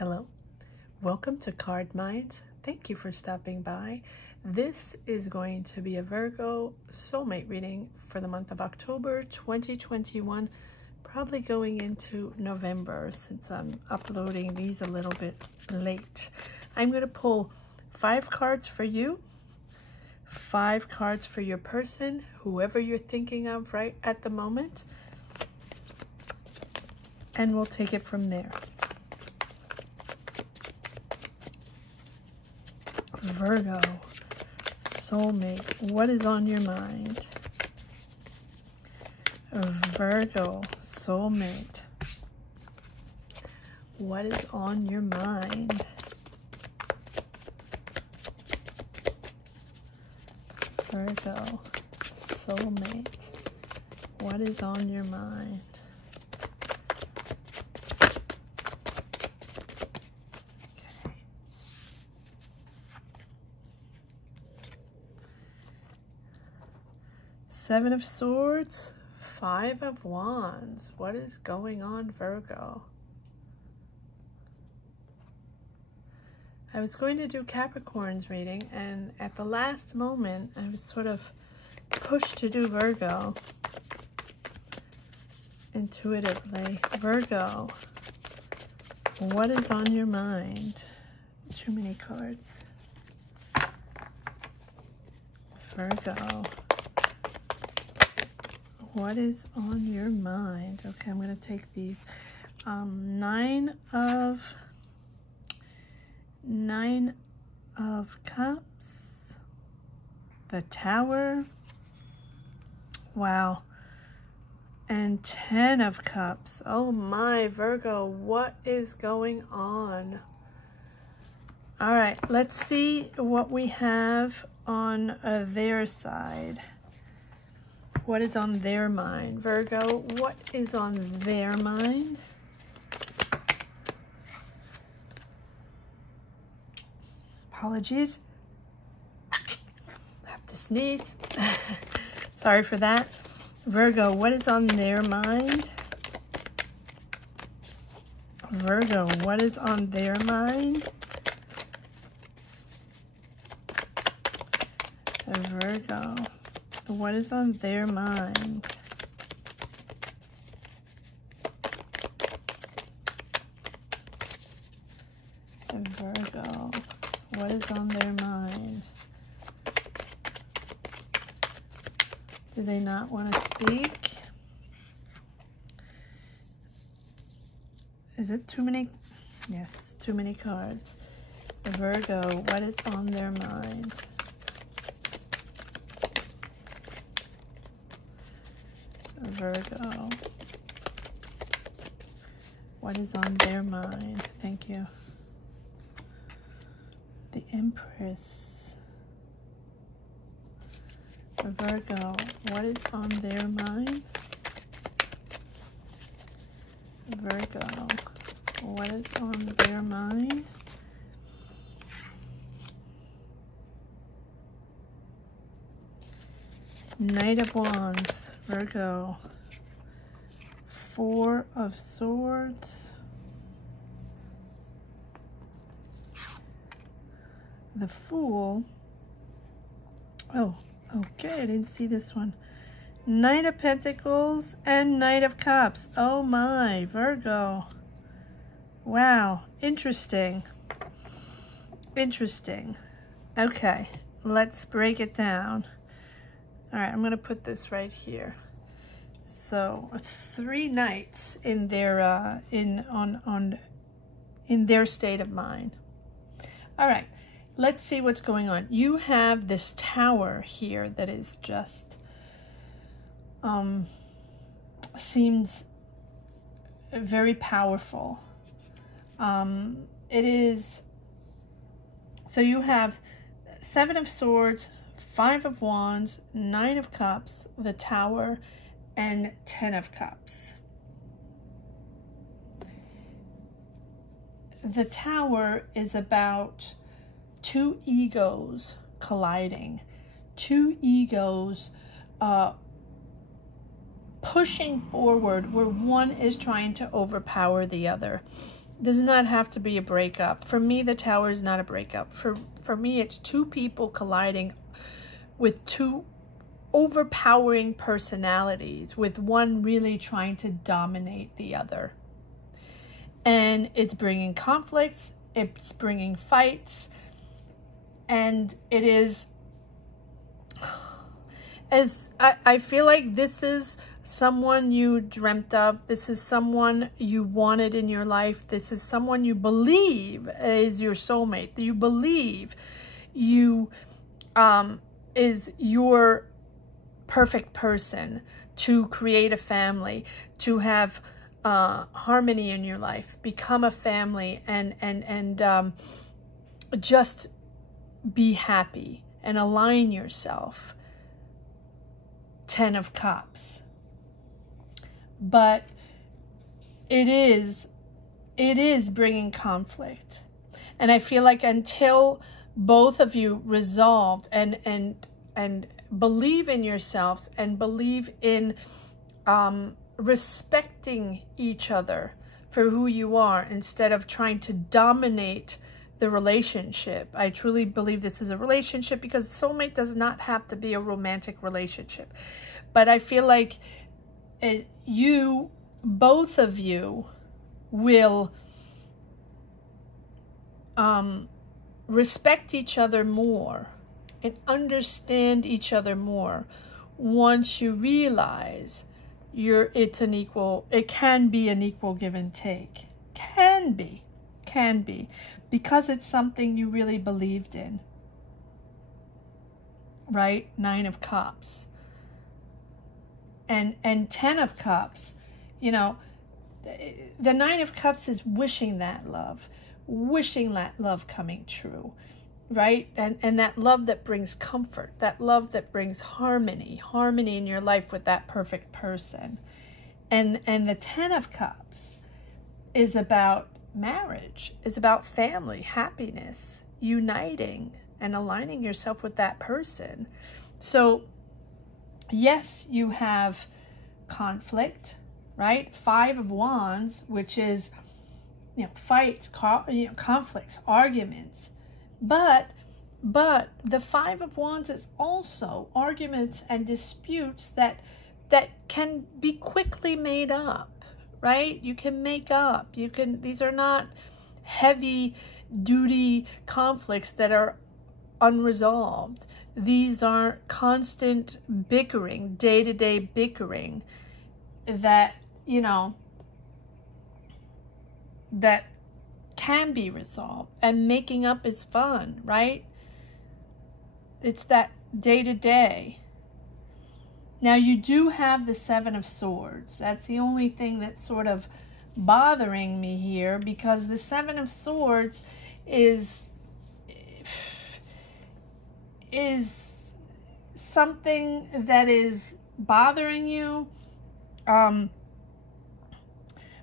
Hello, welcome to Card Minds. Thank you for stopping by. This is going to be a Virgo soulmate reading for the month of October 2021, probably going into November since I'm uploading these a little bit late. I'm going to pull 5 cards for you, 5 cards for your person, whoever you're thinking of right at the moment, and we'll take it from there. Virgo, soulmate, what is on your mind? Virgo, soulmate, what is on your mind? Virgo, soulmate, what is on your mind? 7 of Swords, 5 of Wands. What is going on, Virgo? I was going to do Capricorn's reading, and at the last moment, I was sort of pushed to do Virgo intuitively. Virgo, what is on your mind? Too many cards. Virgo, what is on your mind? Okay, I'm going to take these. 9 of Cups, the Tower, wow, and 10 of Cups. Oh my, Virgo, what is going on? All right, let's see what we have on their side. What is on their mind? Virgo, what is on their mind? Apologies. I have to sneeze. Sorry for that. Virgo, what is on their mind? Virgo, what is on their mind? Virgo, what is on their mind? Virgo, what is on their mind? Do they not want to speak? Is it too many? Yes, too many cards. Virgo, what is on their mind? Virgo, what is on their mind? Thank you. The Empress. Virgo, what is on their mind? Virgo, what is on their mind? Knight of Wands. Virgo, 4 of Swords, the Fool. Oh, okay, I didn't see this one. Knight of Pentacles and Knight of Cups. Oh my, Virgo. Wow, interesting. Interesting. Okay, let's break it down. All right, I'm going to put this right here. So 3 knights in their in their state of mind. All right, let's see what's going on. You have this Tower here that is just seems very powerful. It is, so you have 7 of Swords, 5 of Wands, 9 of Cups, the Tower, and 10 of Cups. The Tower is about 2 egos colliding, 2 egos pushing forward where one is trying to overpower the other. does not have to be a breakup. For me, the Tower is not a breakup. For me, it's two people colliding with two overpowering personalities, with one really trying to dominate the other. And it's bringing conflicts, it's bringing fights, and it is, as I feel like this is someone you dreamt of. This is someone you wanted in your life. This is someone you believe is your soulmate. You believe you is your perfect person to create a family, to have harmony in your life, become a family, and just be happy and align yourself. 10 of Cups. But it is bringing conflict. And I feel like until both of you resolve and believe in yourselves and believe in respecting each other for who you are instead of trying to dominate the relationship. I truly believe this is a relationship, because soulmate does not have to be a romantic relationship. But I feel like both of you will respect each other more and understand each other more once you realize it can be an equal give and take. Can be, because it's something you really believed in, right? 9 of Cups. And 10 of Cups, you know, the 9 of Cups is wishing that love coming true, right? And that love that brings comfort, that love that brings harmony in your life with that perfect person. And the 10 of Cups is about marriage, is about family, happiness, uniting and aligning yourself with that person. So yes, you have conflict, right? 5 of Wands, which is, you know, fights, conflicts, arguments. But the 5 of Wands is also arguments and disputes that can be quickly made up, right? You can make up. These are not heavy duty conflicts that are unresolved. These are constant bickering, day-to-day bickering that, you know, that can be resolved. And making up is fun, right? It's that day-to-day. Now, you do have the 7 of Swords. That's the only thing that's sort of bothering me here, because the 7 of Swords is something that is bothering you.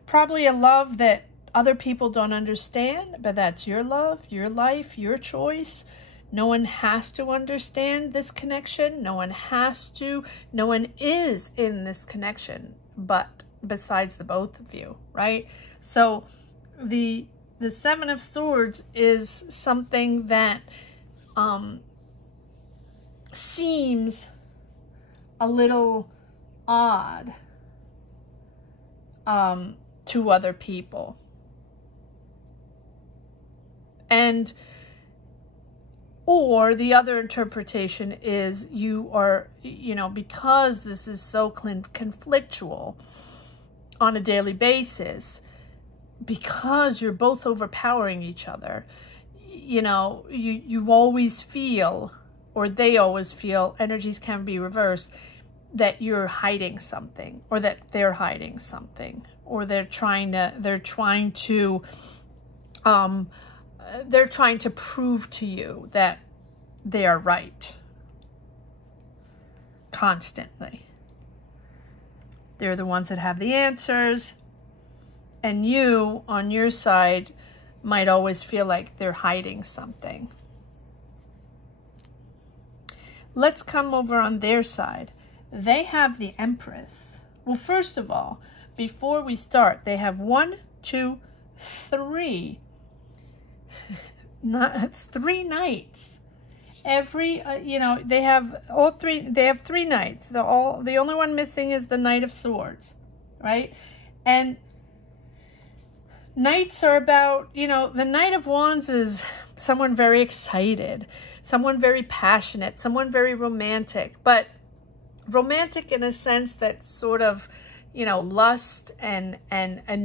Probably a love that other people don't understand, but that's your love, your life, your choice. No one has to understand this connection. No one has to. No one is in this connection, but besides the both of you, right? So the 7 of Swords is something that seems a little odd to other people. And or the other interpretation is you are, you know, because this is so conflictual on a daily basis, because you're both overpowering each other, you know, you always feel, or they always feel, energies can be reversed, that you're hiding something, or that they're hiding something, or they're trying to prove to you that they are right constantly. They're the ones that have the answers, and you on your side might always feel like they're hiding something. Let's come over on their side. They have the Empress. Well, first of all, before we start, they have 1, 2, 3 nights. Every, you know, they have all three, they have 3 nights. The only one missing is the Knight of Swords, right? And Knights are about, you know, the Knight of Wands is someone very excited, someone very passionate, someone very romantic, but romantic in a sense that sort of, you know, lust and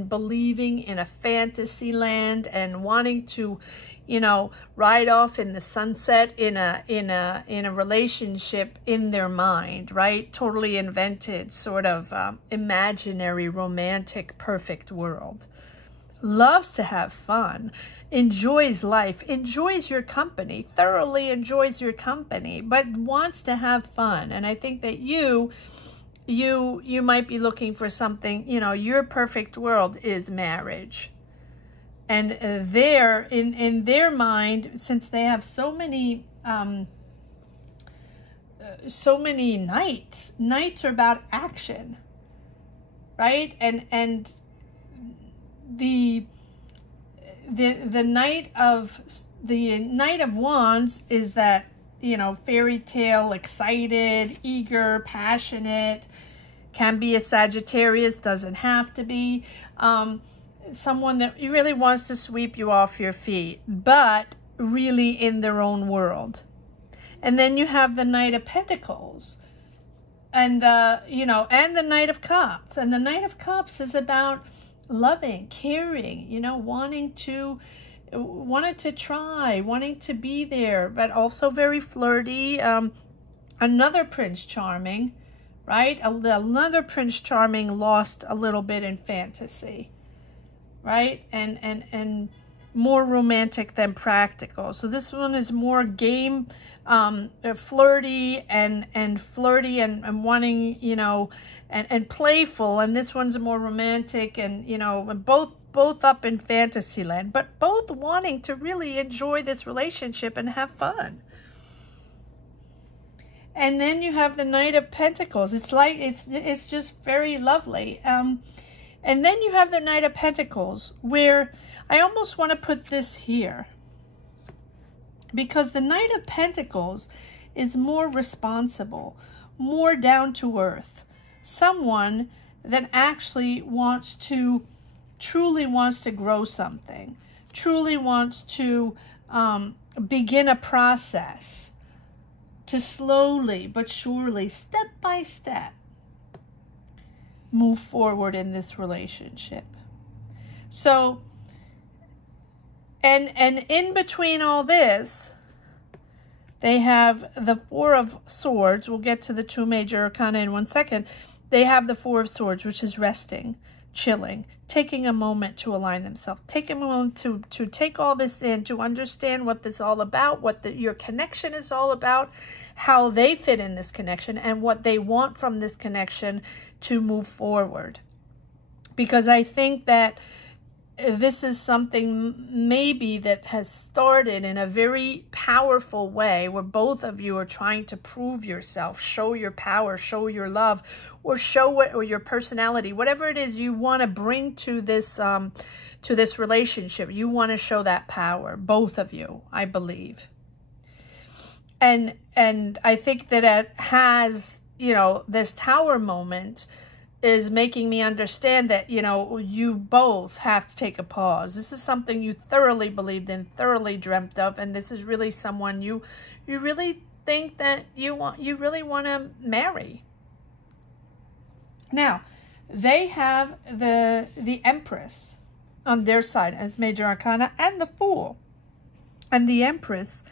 believing in a fantasy land and wanting to, you know, ride off in the sunset in a relationship in their mind, right? Totally invented, sort of imaginary, romantic, perfect world. Loves to have fun, enjoys life, enjoys your company, thoroughly enjoys your company, but wants to have fun. And I think that you might be looking for something, you know, your perfect world is marriage. And there, in their mind, since they have so many nights are about action, right? And the Knight of Wands is that, you know, fairy tale, excited, eager, passionate, can be a Sagittarius, doesn't have to be. Someone that really wants to sweep you off your feet, but really in their own world. And then you have the Knight of Pentacles, and you know, and the Knight of Cups. And the Knight of Cups is about loving, caring, you know, wanting to try, wanting to be there, but also very flirty. Another Prince Charming, right? Another Prince Charming lost a little bit in fantasy, right? And more romantic than practical. So this one is more game, flirty and wanting, you know, and playful. And this one's more romantic and, you know, both up in fantasy land, but both wanting to really enjoy this relationship and have fun. And then you have the Knight of Pentacles. It's like, it's just very lovely. And then you have the Knight of Pentacles, where I almost want to put this here, because the Knight of Pentacles is more responsible, more down to earth, someone that actually truly wants to grow something, truly wants to begin a process, to slowly but surely, step by step, move forward in this relationship. So, and in between all this, they have the Four of Swords. We'll get to the 2 major arcana in 1 second. They have the Four of Swords, which is resting, chilling, taking a moment to align themselves, taking a moment to take all this in, to understand what this is all about, what your connection is all about, how they fit in this connection, and what they want from this connection to move forward. Because I think that this is something maybe that has started in a very powerful way, where both of you are trying to prove yourself, show your power, show your love, or show what, or your personality, whatever it is you want to bring to this relationship. You want to show that power, both of you, I believe. And I think that it has, you know, this Tower moment is making me understand that, you know, you both have to take a pause. This is something you thoroughly believed in, thoroughly dreamt of, and this is really someone you really think that you really want to marry. Now, they have the Empress on their side as major arcana, and the Fool. And the Empress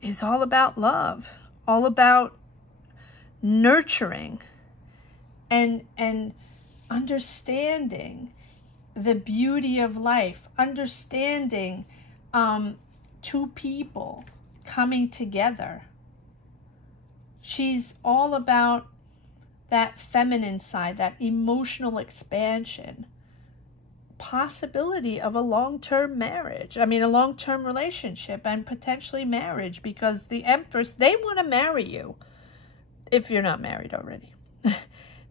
is all about love, all about nurturing and understanding the beauty of life, understanding 2 people coming together. She's all about that feminine side, that emotional expansion, possibility of a long-term marriage. I mean, a long-term relationship and potentially marriage, because the Empress, they want to marry you if you're not married already.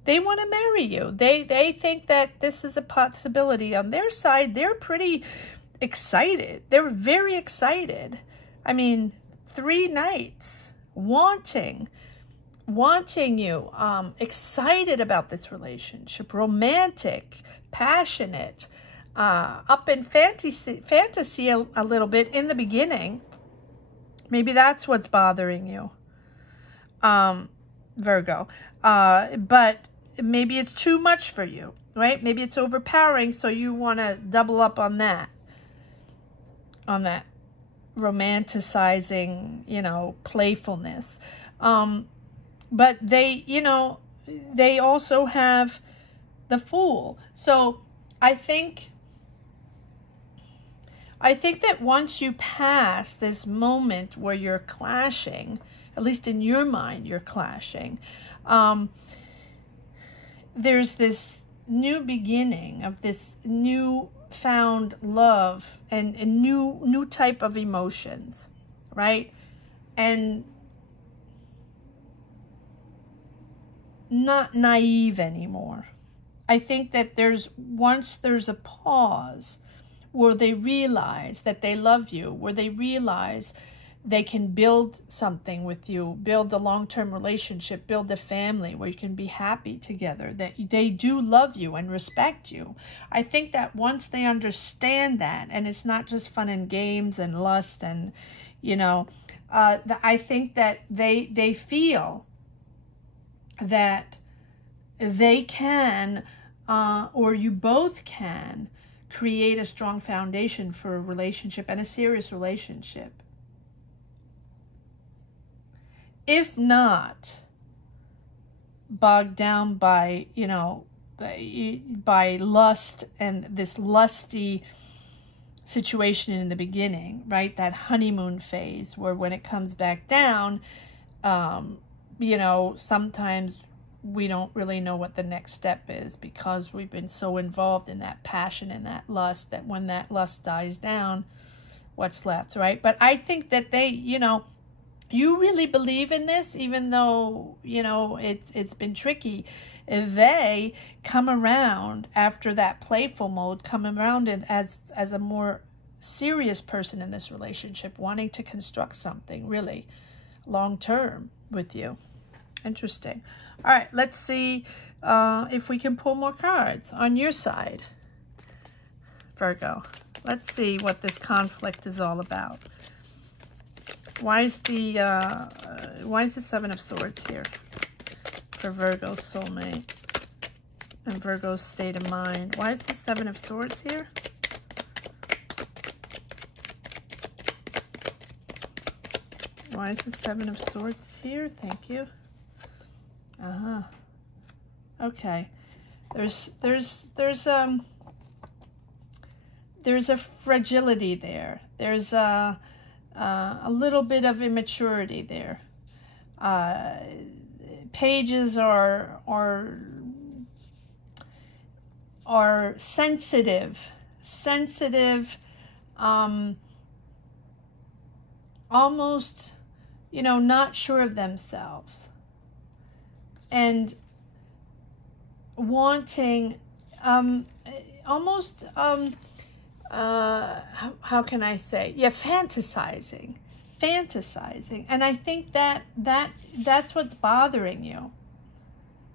They want to marry you. They think that this is a possibility. On their side, they're pretty excited. They're very excited. I mean, 3 nights, wanting you, excited about this relationship, romantic, passionate, up in fantasy a little bit in the beginning. Maybe that's what's bothering you, Virgo. But maybe it's too much for you, right? Maybe it's overpowering, so you want to double up on that romanticizing, you know, playfulness. But they, you know, they also have the Fool. So I think that once you pass this moment where you're clashing, at least in your mind, you're clashing, there's this new beginning of this new found love and new type of emotions, right? And not naive anymore. I think that once there's a pause where they realize that they love you, where they realize they can build something with you, build a long-term relationship, build a family where you can be happy together, that they do love you and respect you. I think that once they understand that, and it's not just fun and games and lust and, you know, I think that they feel that they can, or you both can, create a strong foundation for a relationship and a serious relationship. If not bogged down by, you know, by lust and this lusty situation in the beginning, right? That honeymoon phase where when it comes back down, you know, sometimes we don't really know what the next step is because we've been so involved in that passion and that lust that when that lust dies down, what's left, right? But I think that they, you know, you really believe in this, even though, you know, it's been tricky. They come around after that playful mode, come around as a more serious person in this relationship, wanting to construct something really long-term with you. Interesting. All right, let's see if we can pull more cards on your side, Virgo. Let's see what this conflict is all about. Why is the Seven of Swords here for Virgo's soulmate and Virgo's state of mind? Why is the Seven of Swords here? Why is the Seven of Swords here? Thank you. Okay. There's a fragility there. There's a little bit of immaturity there. Pages are sensitive, almost, you know, not sure of themselves, and wanting, almost, how can I say? Yeah, fantasizing. And I think that's what's bothering you,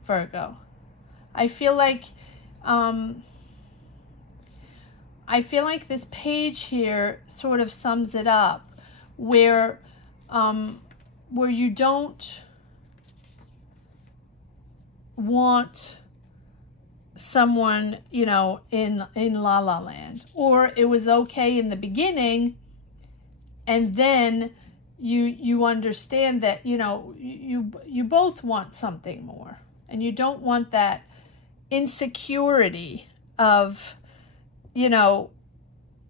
Virgo. I feel like this page here sort of sums it up, where you don't want someone, you know, in La La Land, or it was okay in the beginning, and then you understand that, you know, you both want something more, and you don't want that insecurity of, you know,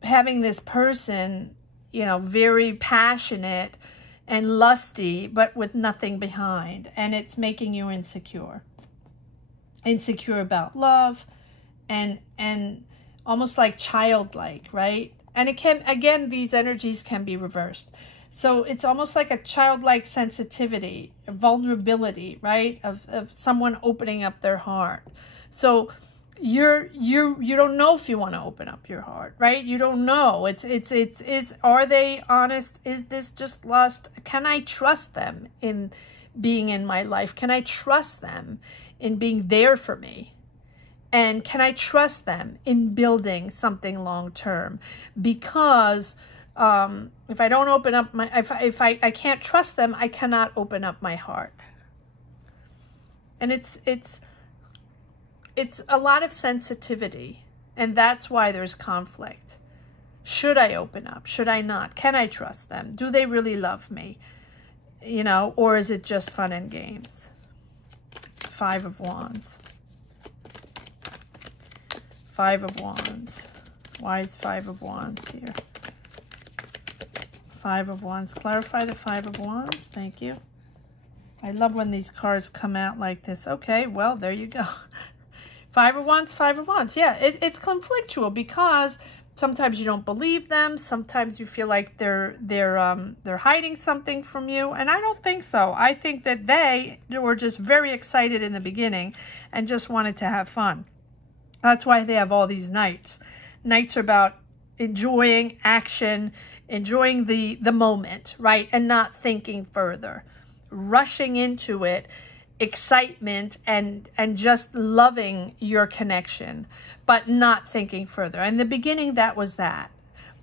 having this person, you know, very passionate and lusty, but with nothing behind, and it's making you insecure about love, and almost like childlike, right? And it can, again, these energies can be reversed. So it's almost like a childlike sensitivity, vulnerability, right? Of someone opening up their heart. So you don't know if you want to open up your heart, right? You don't know. Are they honest? Is this just lust? Can I trust them in being in my life? Can I trust them in being there for me? And can I trust them in building something long term? Because if I don't open up my, if I can't trust them, I cannot open up my heart. And it's a lot of sensitivity, and that's why there's conflict. Should I open up? Should I not? Can I trust them? Do they really love me? You know, or is it just fun and games? Five of Wands. Five of Wands. Why is Five of Wands here? Five of Wands. Clarify the Five of Wands. Thank you. I love when these cards come out like this. Okay, well, there you go. Five of Wands, Five of Wands. Yeah, it's conflictual because sometimes you don't believe them. Sometimes you feel like they're hiding something from you. And I don't think so. I think that they were just very excited in the beginning and just wanted to have fun. That's why they have all these nights. Nights are about enjoying action, enjoying the moment, right? And not thinking further. Rushing into it, excitement, and just loving your connection, but not thinking further. In the beginning, that was that.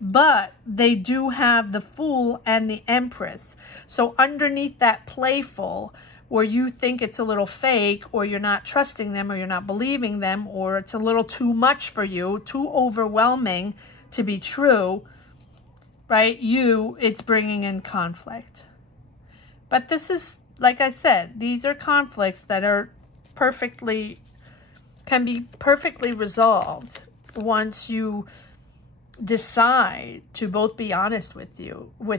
But they do have the Fool and the Empress. So underneath that playful, where you think it's a little fake, or you're not trusting them, or you're not believing them, or it's a little too much for you, too overwhelming to be true, right? It's bringing in conflict. But this is, like I said, these are conflicts that are can be perfectly resolved once you decide to both be honest with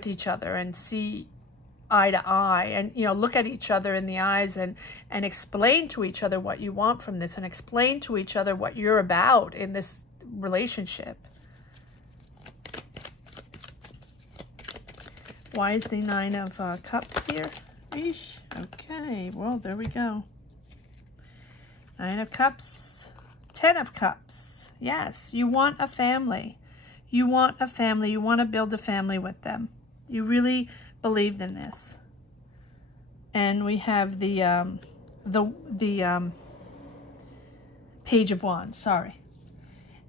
each other and see eye to eye, and look at each other in the eyes and explain to each other what you want from this, and explain to each other what you're about in this relationship. Why is the Nine of Cups here? Eesh. Okay, well, there we go. Nine of Cups, Ten of Cups. Yes, you want a family. You want a family. You want to build a family with them. You really believed in this. And we have the Page of Wands, sorry.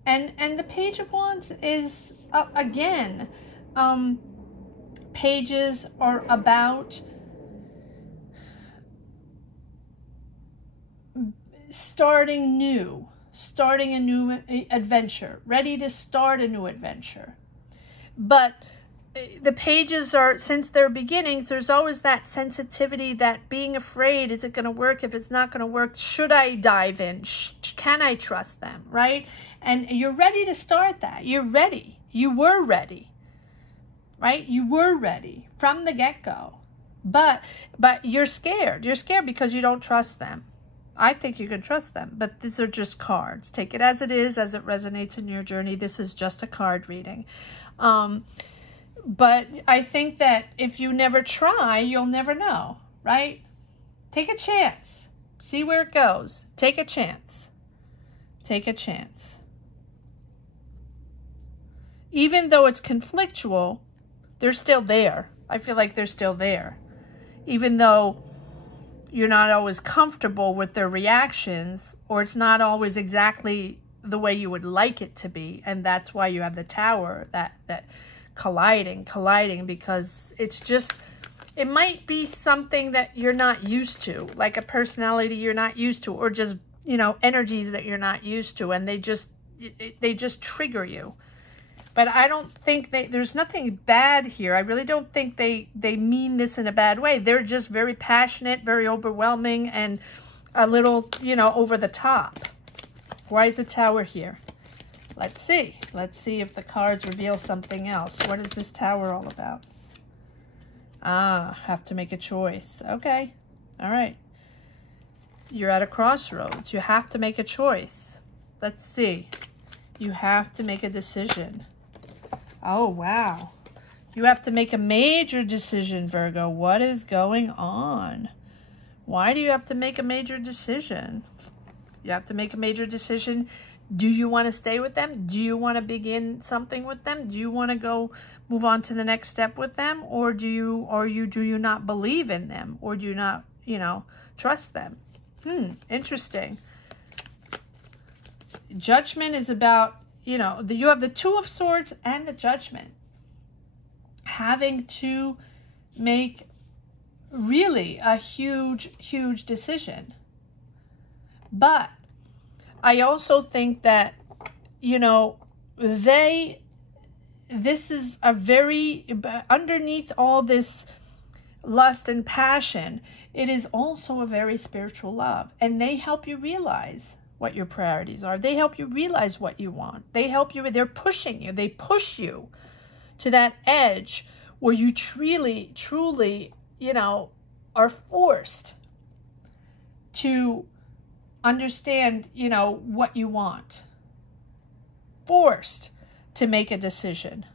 And the Page of Wands is, again, pages are about starting a new adventure, ready to start a new adventure. But the pages are, since their beginnings, there's always that sensitivity, that being afraid. Is it going to work? If it's not going to work, should I dive in? Can I trust them, right? And you're ready to start that. You're ready. You were ready, right? You were ready from the get-go. But you're scared. You're scared because you don't trust them. I think you can trust them, but these are just cards. Take it as it is, as it resonates in your journey. This is just a card reading. But I think that if you never try, you'll never know, right? Take a chance. See where it goes. Take a chance. Take a chance. Even though it's conflictual, they're still there. I feel like they're still there. Even though you're not always comfortable with their reactions, or it's not always exactly the way you would like it to be. And that's why you have the Tower, that colliding, because it's just, it might be something that you're not used to, like a personality you're not used to, or just, energies that you're not used to, and they just trigger you. But I don't think there's nothing bad here. I really don't think they mean this in a bad way. They're just very passionate, very overwhelming, and a little, over the top. Why is the Tower here? Let's see. Let's see if the cards reveal something else. What is this Tower all about? Ah, have to make a choice. Okay. All right. You're at a crossroads. You have to make a choice. Let's see. You have to make a decision. Oh, wow. You have to make a major decision, Virgo. What is going on? Why do you have to make a major decision? You have to make a major decision. Do you want to stay with them? Do you want to begin something with them? Do you want to go move on to the next step with them? Or do you not believe in them? Or do you not, you know, trust them? Interesting. Judgment is about, you know, you have the Two of Swords and the Judgment. Having to make really a huge, huge decision. But I also think that, you know, this is a very, underneath all this lust and passion, it is also a very spiritual love. And they help you realize what your priorities are. They help you realize what you want. They help you, they're pushing you. They push you to that edge where you truly, you know, are forced to understand, you know, what you want. Forced to make a decision.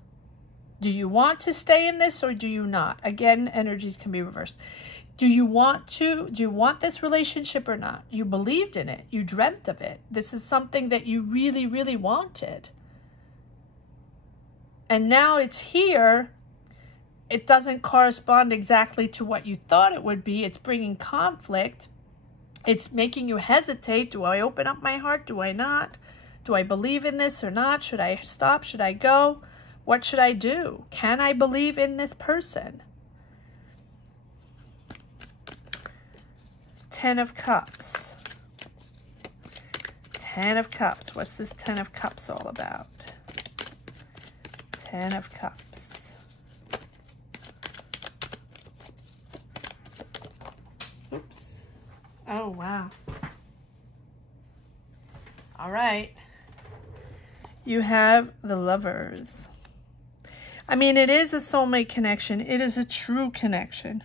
Do you want to stay in this or do you not? Again, energies can be reversed. Do you want this relationship or not? You believed in it. You dreamt of it. This is something that you really, really wanted. And now it's here. It doesn't correspond exactly to what you thought it would be. It's bringing conflict. It's making you hesitate. Do I open up my heart? Do I not? Do I believe in this or not? Should I stop? Should I go? What should I do? Can I believe in this person? Ten of Cups. Ten of Cups. What's this Ten of Cups all about? Ten of Cups. Oops. Oh, wow. All right. You have the Lovers. I mean, it is a soulmate connection. It is a true connection.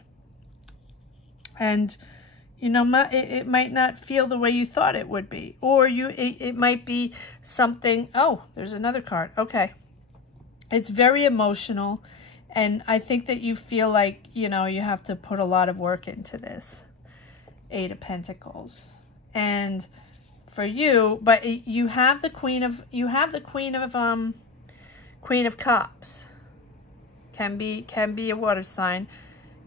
And, you know, it might not feel the way you thought it would be. Or it might be something. Oh, there's another card. Okay. It's very emotional. And I think that you feel like, you know, you have to put a lot of work into this. Eight of Pentacles. And for you, but you have the Queen of Cups. Can be a water sign.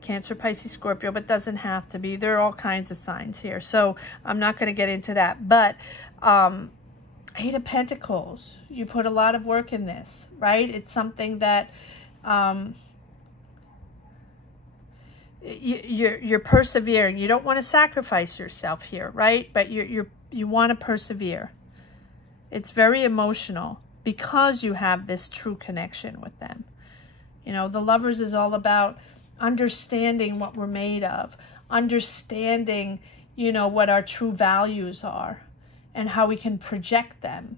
Cancer, Pisces, Scorpio, but doesn't have to be. There are all kinds of signs here. So I'm not going to get into that. But Eight of Pentacles. You put a lot of work in this, right? It's something that you're persevering. You don't want to sacrifice yourself here, right? But you want to persevere. It's very emotional because you have this true connection with them. You know, the Lovers is all about understanding what we're made of, understanding, you know, what our true values are and how we can project them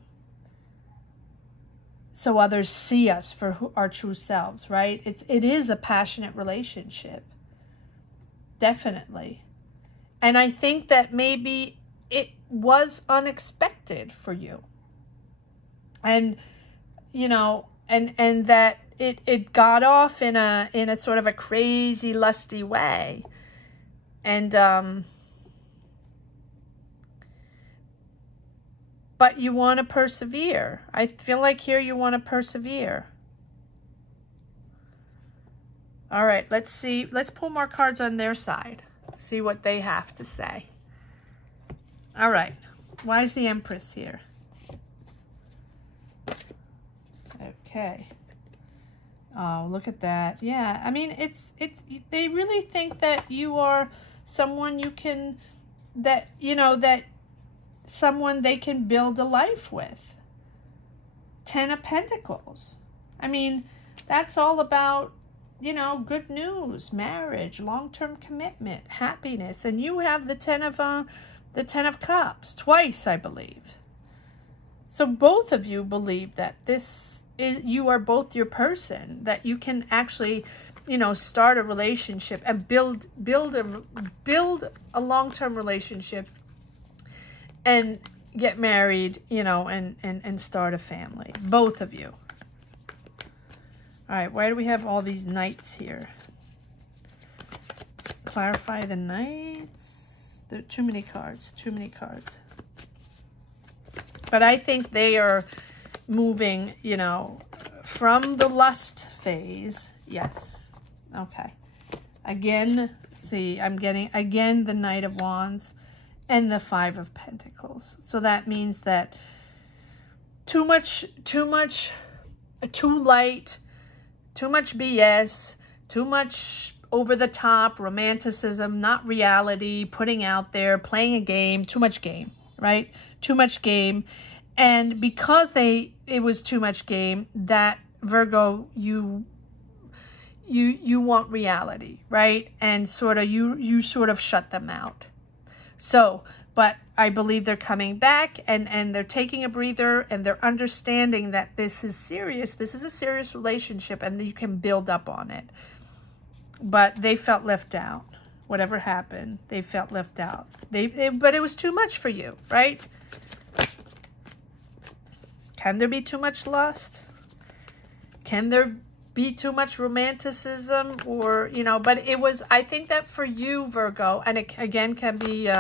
so others see us for our true selves, right? It is a passionate relationship. Definitely. And I think that maybe it was unexpected for you. And, you know, and that it got off in a sort of a crazy, lusty way. And, but you want to persevere. I feel like here you want to persevere. All right, let's see. Let's pull more cards on their side. See what they have to say. All right. Why is the Empress here? Okay. Oh, look at that. Yeah, I mean, they really think that you are someone someone they can build a life with. Ten of Pentacles. I mean, that's all about, you know, good news, marriage, long-term commitment, happiness. And you have the Ten of Cups twice, I believe. So both of you believe that you are both your person, that you can actually, you know, start a relationship and build a long-term relationship and get married, you know, and start a family. Both of you. All right, why do we have all these knights here? Clarify the knights. There are too many cards, too many cards. But I think they are moving, you know, from the lust phase. Yes. Okay. Again, see, I'm getting, again, the Knight of Wands and the Five of Pentacles. So that means that too light, too much BS, too much over the top, romanticism, not reality, putting out there, playing a game, too much game, right? Too much game. And because it was too much game, that Virgo, you want reality, right? And sort of you sort of shut them out. So, but I believe they're coming back and they're taking a breather and they're understanding that this is serious. This is a serious relationship and you can build up on it. But they felt left out. Whatever happened, they felt left out. But it was too much for you, right? Can there be too much lust? Can there be too much romanticism? Or, you know, but it was, I think that for you, Virgo, and it again can be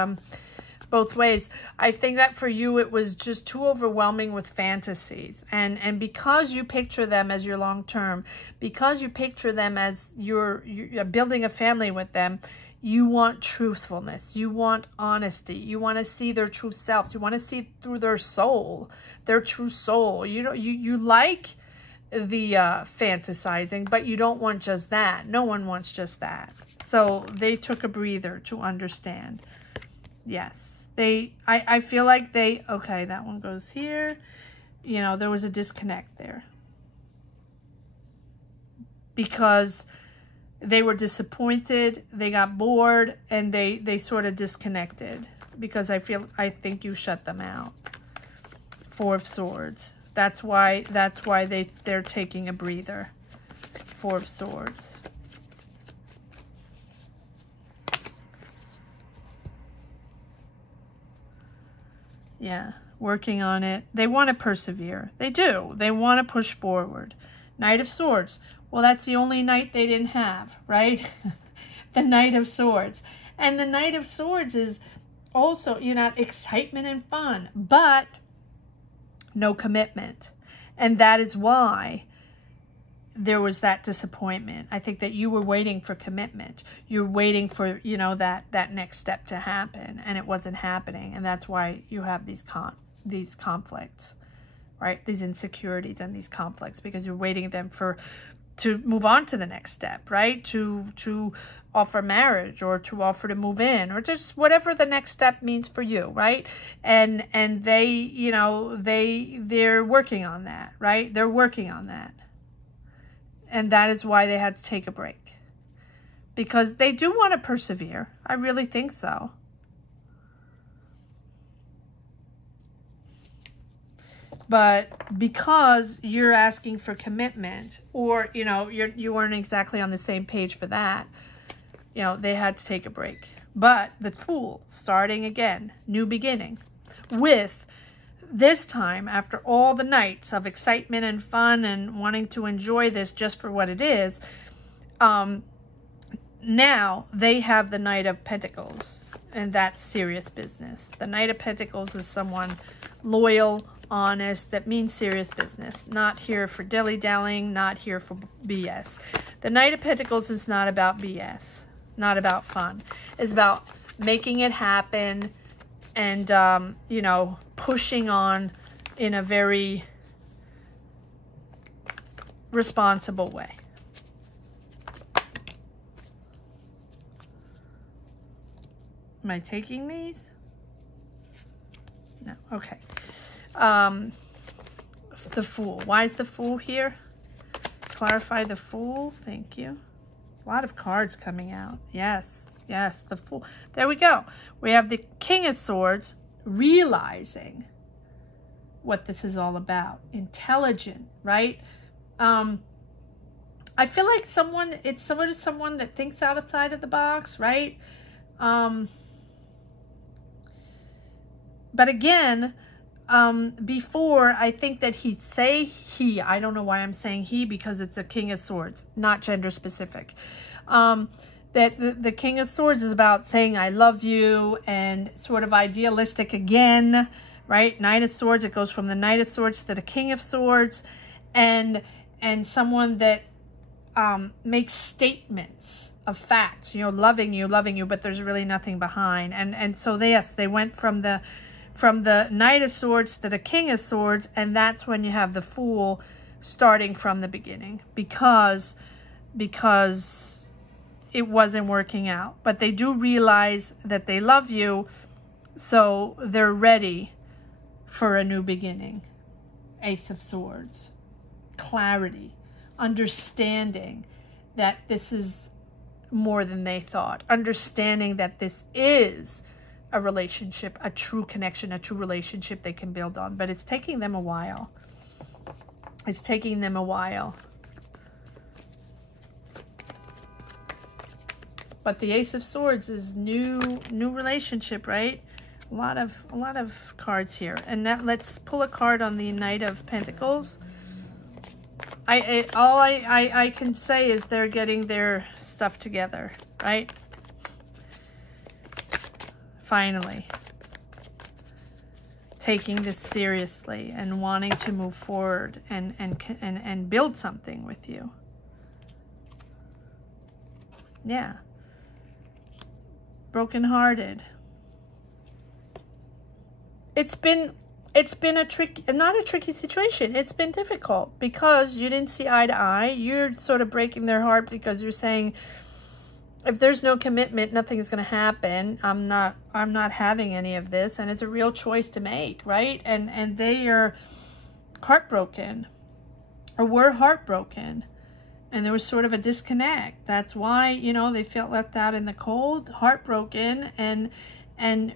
both ways. I think that for you, it was just too overwhelming with fantasies. And because you picture them as your long-term, because you picture them as you're building a family with them, you want truthfulness. You want honesty. You want to see their true selves. You want to see through their soul, their true soul. You like the fantasizing, but you don't want just that. No one wants just that. So they took a breather to understand. Yes. I feel like okay, that one goes here. You know, there was a disconnect there. Because they were disappointed, they got bored, and they sort of disconnected. Because I think you shut them out. Four of Swords. That's why they're taking a breather. Four of Swords. Yeah, working on it. They want to persevere. They do. They want to push forward. Knight of Swords. Well, that's the only knight they didn't have, right? The Knight of Swords. And the Knight of Swords is also, you know, excitement and fun, but no commitment. And that is why there was that disappointment. I think that you were waiting for commitment. You're waiting for, you know, that next step to happen, and it wasn't happening. And that's why you have these conflicts, right? These insecurities and these conflicts, because you're waiting them to move on to the next step, right? To offer marriage, or to offer to move in, or just whatever the next step means for you, right? And they, you know, they're working on that, right? They're working on that. And that is why they had to take a break. Because they do want to persevere. I really think so. But because you're asking for commitment, or, you know, you weren't exactly on the same page for that, you know, they had to take a break. But the Fool, starting again, new beginning, with this time, after all the nights of excitement and fun and wanting to enjoy this just for what it is, now they have the Knight of Pentacles, and that's serious business. The Knight of Pentacles is someone loyal, honest, that means serious business. Not here for dilly-dallying, not here for BS. The Knight of Pentacles is not about BS, not about fun. It's about making it happen and, you know, pushing on in a very responsible way. Am I taking these? No. Okay. The Fool. Why is the Fool here? Clarify the Fool. Thank you. A lot of cards coming out. Yes. Yes, the Fool. There we go. We have the King of Swords realizing what this is all about. Intelligent, right? I feel like it's someone that thinks outside of the box, right? But again, before, I think that he'd say he, I don't know why I'm saying he, because it's a King of Swords, not gender specific. That the King of Swords is about saying, I love you, and sort of idealistic again, right? Knight of Swords, it goes from the Knight of Swords to the King of Swords, and someone that makes statements of facts, you know, loving you, but there's really nothing behind. And so yes, they went from the Knight of Swords to the King of Swords, and that's when you have the Fool starting from the beginning, because it wasn't working out. But they do realize that they love you, so they're ready for a new beginning. Ace of Swords. Clarity. Understanding that this is more than they thought. Understanding that this is a relationship, a true connection, a true relationship they can build on. But it's taking them a while. It's taking them a while. But the Ace of Swords is new relationship, right? A lot of cards here. And now let's pull a card on the Knight of Pentacles. All I can say is they're getting their stuff together, right? Finally. Taking this seriously and wanting to move forward and build something with you. Yeah. Brokenhearted. It's been a tricky, not a tricky situation. It's been difficult because you didn't see eye to eye. You're sort of breaking their heart because you're saying, if there's no commitment, nothing is going to happen. I'm not having any of this, and it's a real choice to make, right? And they are heartbroken, or were heartbroken, and there was sort of a disconnect. That's why, you know, they felt left out in the cold, heartbroken, and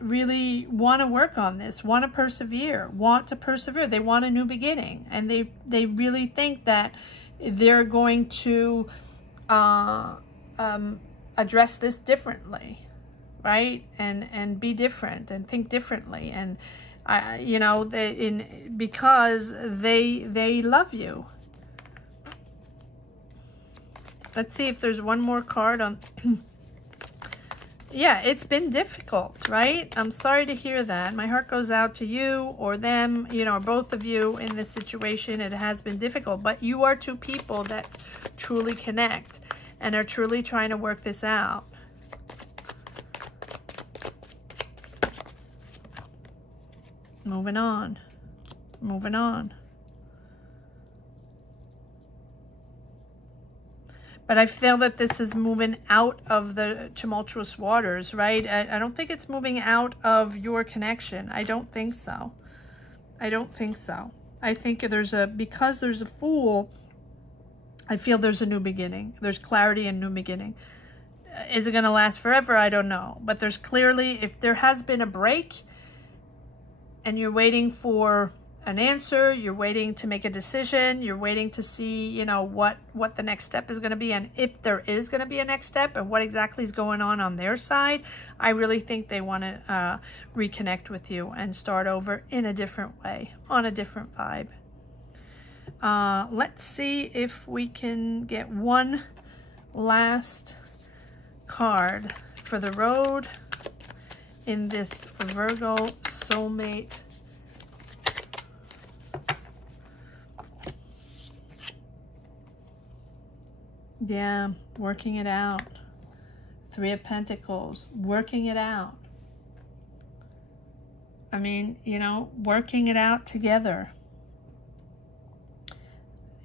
really want to work on this, want to persevere. They want a new beginning, and they really think that they're going to address this differently, right? And be different and think differently, and you know, because they love you. Let's see if there's one more card on. Yeah, it's been difficult, right? I'm sorry to hear that. My heart goes out to you or them, you know, both of you in this situation. It has been difficult, but you are two people that truly connect and are truly trying to work this out. Moving on. Moving on. But I feel that this is moving out of the tumultuous waters, right? I don't think it's moving out of your connection. I don't think so. I don't think so. I think because there's a Fool, I feel there's a new beginning. There's clarity and new beginning. Is it going to last forever? I don't know. But there's clearly, if there has been a break and you're waiting for an answer, you're waiting to make a decision, you're waiting to see, you know, what the next step is going to be, and if there is going to be a next step and what exactly is going on their side, I really think they want to reconnect with you and start over in a different way, on a different vibe. Let's see if we can get one last card for the road in this Virgo soulmate. Yeah, working it out. Three of Pentacles, working it out. I mean, you know, working it out together.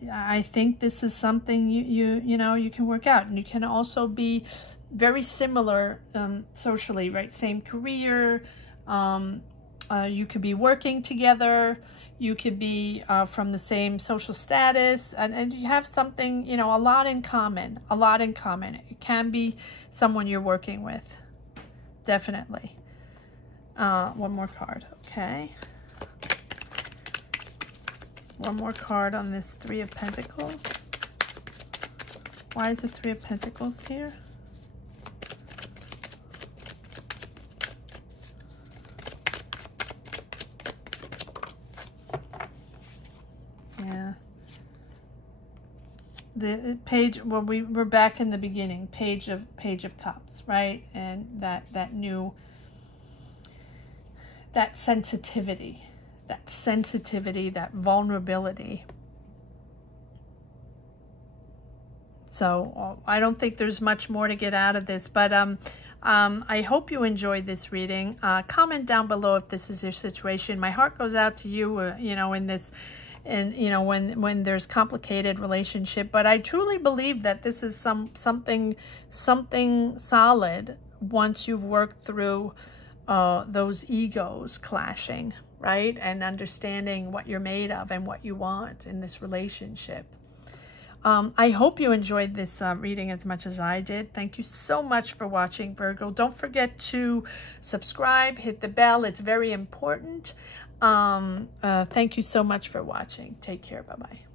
I think this is something you know, you can work out. And you can also be very similar socially, right? Same career. You could be working together. You could be from the same social status, and you have something, you know, a lot in common, It can be someone you're working with, definitely. One more card, okay. One more card on this Three of Pentacles. Why is the Three of Pentacles here? the page, well, we're back in the beginning, Page of Cups, right? And that sensitivity, that vulnerability. So I don't think there's much more to get out of this, but I hope you enjoyed this reading. Comment down below if this is your situation. My heart goes out to you, you know, in this, and you know, when there's complicated relationship. But I truly believe that this is something solid once you've worked through those egos clashing, right? And understanding what you're made of and what you want in this relationship. I hope you enjoyed this reading as much as I did. Thank you so much for watching, Virgo. Don't forget to subscribe, hit the bell. It's very important. Thank you so much for watching. Take care. Bye-bye.